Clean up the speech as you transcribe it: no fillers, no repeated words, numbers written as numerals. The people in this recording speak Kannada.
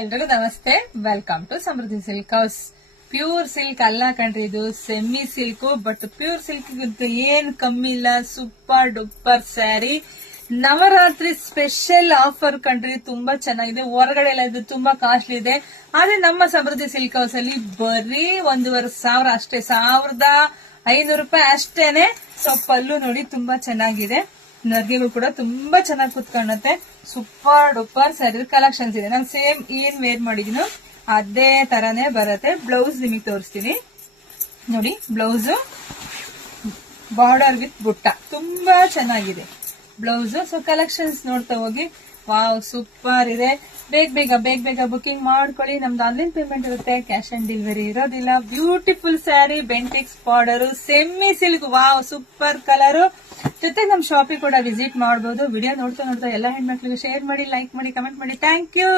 ಎಲ್ರಿಗೂ ನಮಸ್ತೆ. Welcome to Samruddhi silk house. Pure silk ಅಲ್ಲ ಕಣ್ರಿ, ಇದು semi silk. But pure silk ಏನ್ ಕಮ್ಮಿ ಇಲ್ಲ. Super duper sari, Navaratri special offer ಕಣ್ರಿ. ತುಂಬಾ ಚೆನ್ನಾಗಿದೆ. ಹೊರಗಡೆ ಎಲ್ಲ ಇದು ತುಂಬಾ ಕಾಸ್ಟ್ಲಿ ಇದೆ. ಆದ್ರೆ ನಮ್ಮ ಸಮೃದ್ಧಿ ಸಿಲ್ಕ್ ಹೌಸ್ ಅಲ್ಲಿ ಬರೀ 1,500 ಅಷ್ಟೇ, 1,500 ರೂಪಾಯಿ ಅಷ್ಟೇನೆ. ಸೊ ಪಲ್ಲು ನೋಡಿ ತುಂಬಾ ಚೆನ್ನಾಗಿದೆ. ನರ್ಗೆಗಳು ಕೂಡ ತುಂಬಾ ಚೆನ್ನಾಗಿ ಕುತ್ಕೊಳ್ಳುತ್ತೆ. ಸೂಪರ್ ಡೂಪರ್ ಸ್ಯಾರಿ ಕಲೆಕ್ಷನ್ಸ್ ಇದೆ. ನಾನು ಸೇಮ್ ಏನ್ ವೇರ್ ಮಾಡಿದೀನೋ ಅದೇ ತರಾನೇ ಬರುತ್ತೆ. ಬ್ಲೌಸ್ ನಿಮಗೆ ತೋರಿಸ್ತೀನಿ ನೋಡಿ. ಬ್ಲೌಸ್ ಬಾರ್ಡರ್ ವಿತ್ ಬುಟ್ಟ ತುಂಬಾ ಚೆನ್ನಾಗಿದೆ ಬ್ಲೌಸ್. ಸೊ ಕಲೆಕ್ಷನ್ಸ್ ನೋಡ್ತಾ ಹೋಗಿ. ವಾವ್, ಸೂಪರ್ ಇದೆ. ಬೇಗ ಬೇಗ ಬುಕಿಂಗ್ ಮಾಡ್ಕೊಳ್ಳಿ. ನಮ್ದು ಆನ್ಲೈನ್ ಪೇಮೆಂಟ್ ಇರುತ್ತೆ, ಕ್ಯಾಶ್ ಆನ್ ಡೆಲಿವರಿ ಇರೋದಿಲ್ಲ. ಬ್ಯೂಟಿಫುಲ್ ಸ್ಯಾರಿ, ಬೆಂಟಿಕ್ಸ್ border, semi silk. Wow, super colour. ಜೊತೆಗೆ ನಮ್ ಶಾಪಿಗೆ ಕೂಡ ವಿಸಿಟ್ ಮಾಡಬಹುದು. ವಿಡಿಯೋ ನೋಡ್ತಾ ಎಲ್ಲ ಹೆಣ್ಮಕ್ಳಿಗೆ ಶೇರ್ ಮಾಡಿ, ಲೈಕ್ ಮಾಡಿ, ಕಮೆಂಟ್ ಮಾಡಿ. Thank you.